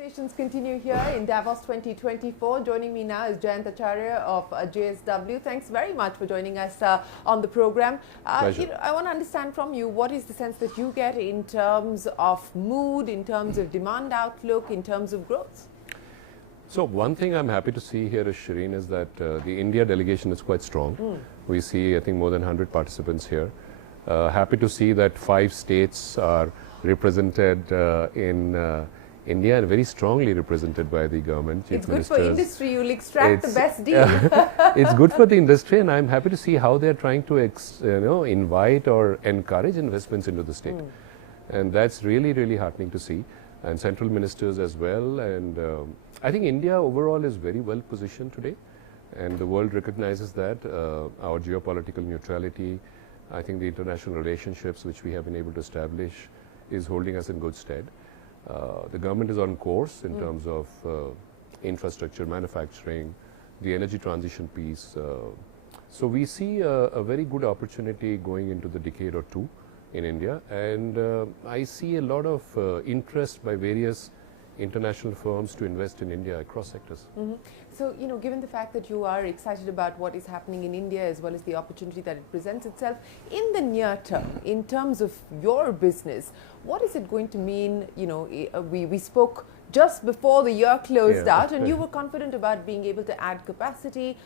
Conversations continue here in Davos 2024. Joining me now is Jayant Acharya of JSW. Thanks very much for joining us on the program. I want to understand from you, what is the sense that you get in terms of mood, in terms of demand outlook, in terms of growth? So one thing I'm happy to see here, Shereen, is that the India delegation is quite strong. We see, I think, more than 100 participants here. Happy to see that 5 states are represented in India and very strongly represented by the government. It's good for industry, you'll extract the best deal. It's good for the industry, and I'm happy to see how they're trying to invite or encourage investments into the state. And that's really, really heartening to see. And central ministers as well. And I think India overall is very well positioned today. And the world recognizes that. Our geopolitical neutrality, I think the international relationships which we have been able to establish is holding us in good stead. The government is on course in terms of infrastructure, manufacturing, the energy transition piece. So we see a very good opportunity going into the decade or two in India, and I see a lot of interest by various international firms to invest in India across sectors. So, given the fact that you are excited about what is happening in India as well as the opportunity that it presents itself, in the near term, in terms of your business, what is it going to mean? We spoke just before the year closed out, and you were confident about being able to add capacity,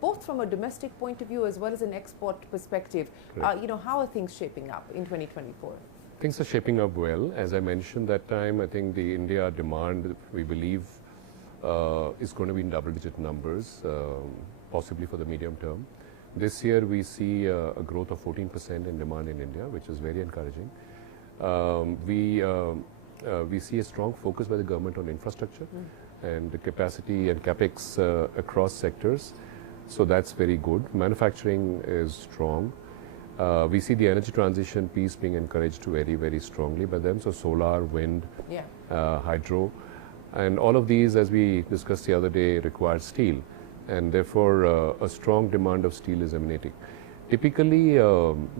both from a domestic point of view as well as an export perspective. How are things shaping up in 2024? Things are shaping up well. As I mentioned that time, I think the India demand, we believe, is going to be in double-digit numbers, possibly for the medium term. This year, we see a growth of 14% in demand in India, which is very encouraging. We see a strong focus by the government on infrastructure and the capacity and capex across sectors. So that's very good. Manufacturing is strong. We see the energy transition piece being encouraged very, very strongly by them. So solar, wind, hydro, and all of these, as we discussed the other day, require steel, and therefore a strong demand of steel is emanating. Typically,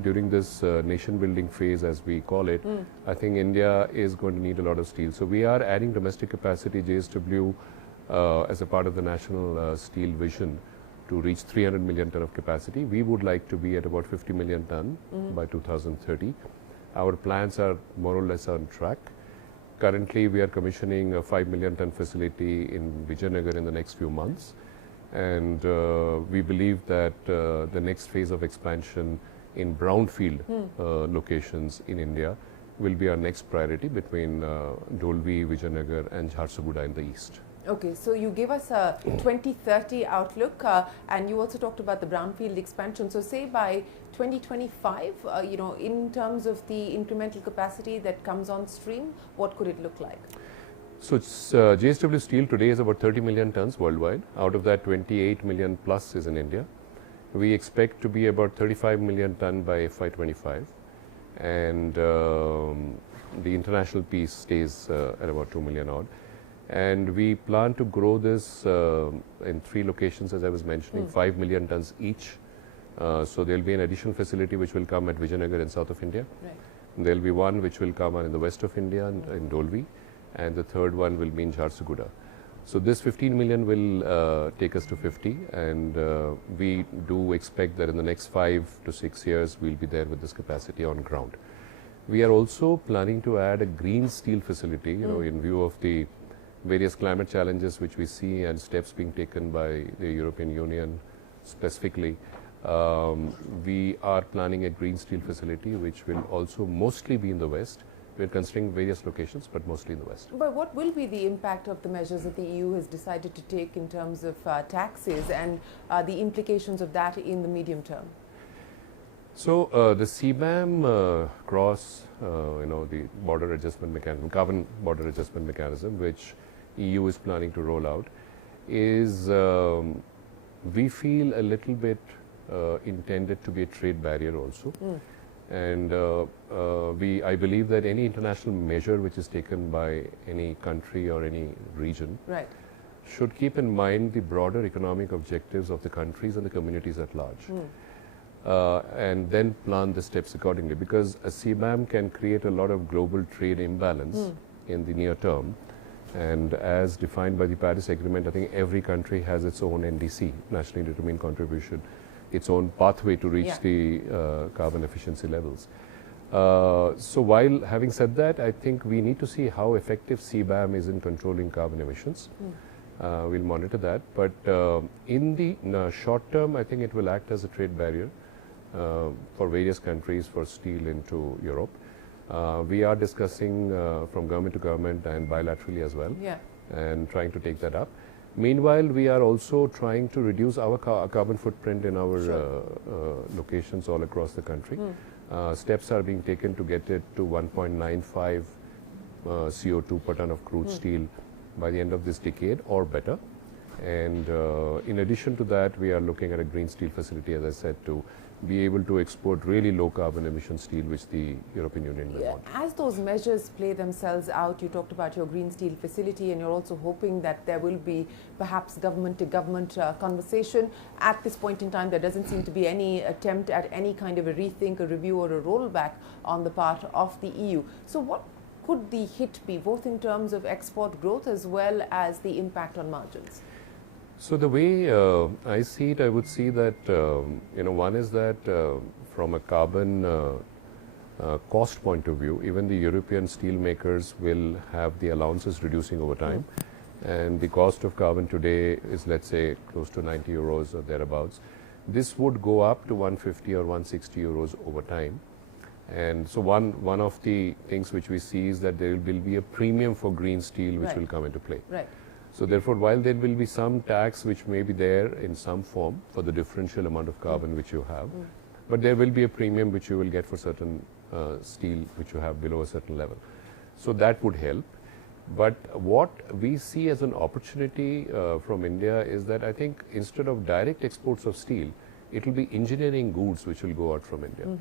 during this nation-building phase, as we call it, I think India is going to need a lot of steel. So we are adding domestic capacity, JSW, as a part of the national steel vision, to reach 300 million ton of capacity. We would like to be at about 50 million ton by 2030. Our plans are more or less on track. Currently, we are commissioning a 5 million ton facility in Vijayanagar in the next few months. And we believe that the next phase of expansion in brownfield locations in India will be our next priority between Dolvi, Vijayanagar and Jharsuguda in the east. Okay, so you gave us a 2030 outlook, and you also talked about the brownfield expansion. So say by 2025, in terms of the incremental capacity that comes on stream, what could it look like? So JSW Steel today is about 30 million tons worldwide. Out of that, 28 million plus is in India. We expect to be about 35 million ton by FY25, and the international piece stays at about 2 million odd. And we plan to grow this in 3 locations, as I was mentioning, 5 million tons each. So there will be an additional facility which will come at Vijayanagar in south of India. There will be one which will come in the west of India in Dolvi, and the third one will be in Jharsuguda. So this 15 million will take us to 50, and we do expect that in the next 5 to 6 years we'll be there with this capacity on ground. We are also planning to add a green steel facility, in view of the various climate challenges which we see and steps being taken by the European Union specifically. We are planning a green steel facility which will also mostly be in the west. We're considering various locations, but mostly in the west. But what will be the impact of the measures that the EU has decided to take in terms of taxes and the implications of that in the medium term? So the CBAM cross, the border adjustment mechanism, carbon border adjustment mechanism, which EU is planning to roll out, is we feel a little bit intended to be a trade barrier also. And I believe that any international measure which is taken by any country or any region should keep in mind the broader economic objectives of the countries and the communities at large. And then plan the steps accordingly, because a CBAM can create a lot of global trade imbalance in the near term And as defined by the Paris Agreement, I think every country has its own NDC, nationally determined contribution, its own pathway to reach the carbon efficiency levels. So while having said that, I think we need to see how effective CBAM is in controlling carbon emissions. We'll monitor that. But in the short term, I think it will act as a trade barrier for various countries for steel into Europe. We are discussing from government to government and bilaterally as well, and trying to take that up. Meanwhile, we are also trying to reduce our carbon footprint in our locations all across the country. Steps are being taken to get it to 1.95 CO2 per ton of crude steel by the end of this decade or better. And in addition to that, we are looking at a green steel facility, as I said, to be able to export really low carbon emission steel, which the European Union will want. As those measures play themselves out, you talked about your green steel facility, and you're also hoping that there will be perhaps government to government conversation. At this point in time, there doesn't seem to be any attempt at any kind of a rethink, a review or a rollback on the part of the EU. So what could the hit be, both in terms of export growth as well as the impact on margins? So the way I see it, I would see that, one is that from a carbon cost point of view, even the European steel makers will have the allowances reducing over time. And the cost of carbon today is, let's say, close to 90 euros or thereabouts. This would go up to 150 or 160 euros over time. And so one of the things which we see is that there will be a premium for green steel which will come into play. So therefore, while there will be some tax which may be there in some form for the differential amount of carbon which you have, but there will be a premium which you will get for certain steel which you have below a certain level. So that would help. But what we see as an opportunity from India is that I think instead of direct exports of steel, it will be engineering goods which will go out from India.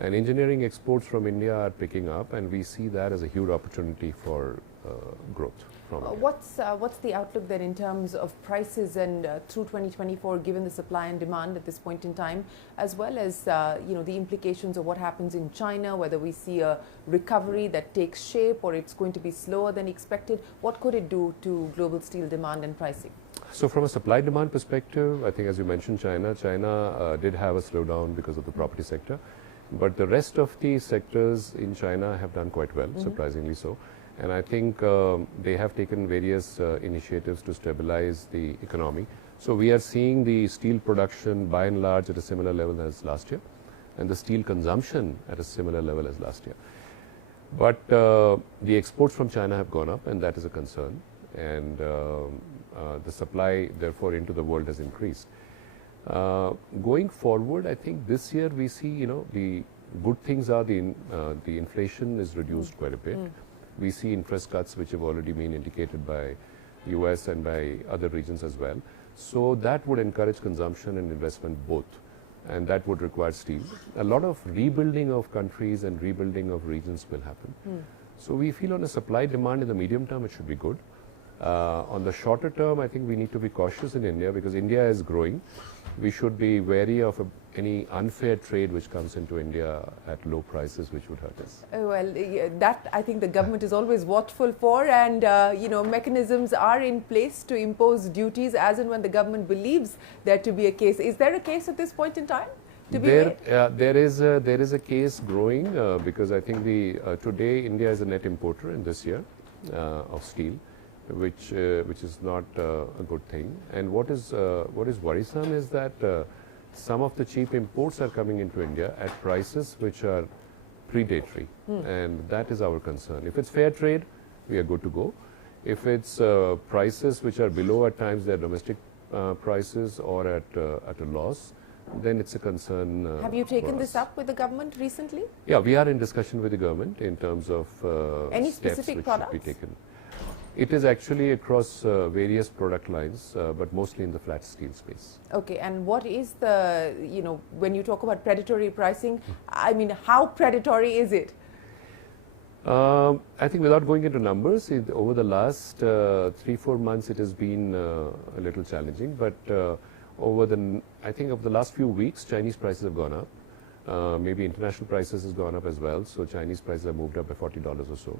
And engineering exports from India are picking up, and we see that as a huge opportunity for growth. What's the outlook then in terms of prices and through 2024, given the supply and demand at this point in time, as well as the implications of what happens in China, whether we see a recovery that takes shape or it's going to be slower than expected? What could it do to global steel demand and pricing? So from a supply demand perspective, I think as you mentioned, China did have a slowdown because of the property sector. But the rest of the sectors in China have done quite well, surprisingly so. And I think they have taken various initiatives to stabilize the economy. So we are seeing the steel production by and large at a similar level as last year, and the steel consumption at a similar level as last year. But the exports from China have gone up, and that is a concern. And the supply, therefore, into the world has increased. Going forward, I think this year we see, the good things are the inflation is reduced quite a bit. We see interest cuts which have already been indicated by US and by other regions as well. So that would encourage consumption and investment both, and that would require steel. A lot of rebuilding of countries and rebuilding of regions will happen. So we feel on a supply demand in the medium term it should be good. On the shorter term, I think we need to be cautious in India because India is growing. We should be wary of any unfair trade which comes into India at low prices, which would hurt us. Well, that I think the government is always watchful for, and mechanisms are in place to impose duties as and when the government believes there to be a case. Is there a case at this point in time? There is a case growing because I think today India is a net importer in this year of steel, which is not a good thing. And what is worrisome is that some of the cheap imports are coming into India at prices which are predatory, and that is our concern. If it's fair trade, we are good to go. If it's prices which are below at times their domestic prices or at a loss, then it's a concern. Have you taken this up with the government recently? Yeah, we are in discussion with the government in terms of any steps specific which products should be taken. It is actually across various product lines, but mostly in the flat steel space. Okay, and what is the, when you talk about predatory pricing, I mean, how predatory is it? I think without going into numbers, over the last 3-4 months, it has been a little challenging. But I think over the last few weeks, Chinese prices have gone up. Maybe international prices has gone up as well. So Chinese prices have moved up by $40 or so.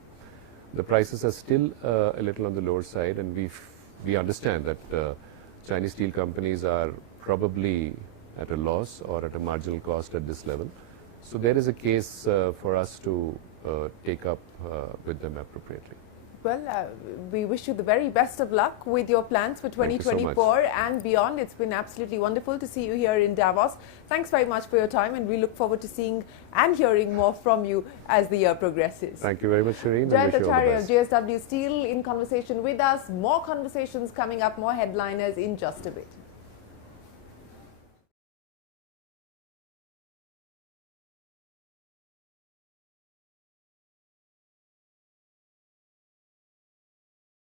the prices are still a little on the lower side, and we understand that Chinese steel companies are probably at a loss or at a marginal cost at this level. So there is a case for us to take up with them appropriately. Well, we wish you the very best of luck with your plans for 2024 and beyond. It's been absolutely wonderful to see you here in Davos. Thanks very much for your time, and we look forward to seeing and hearing more from you as the year progresses. Thank you very much, Shereen. Jayant Acharya of JSW Steel in conversation with us. More conversations coming up, more headliners in just a bit.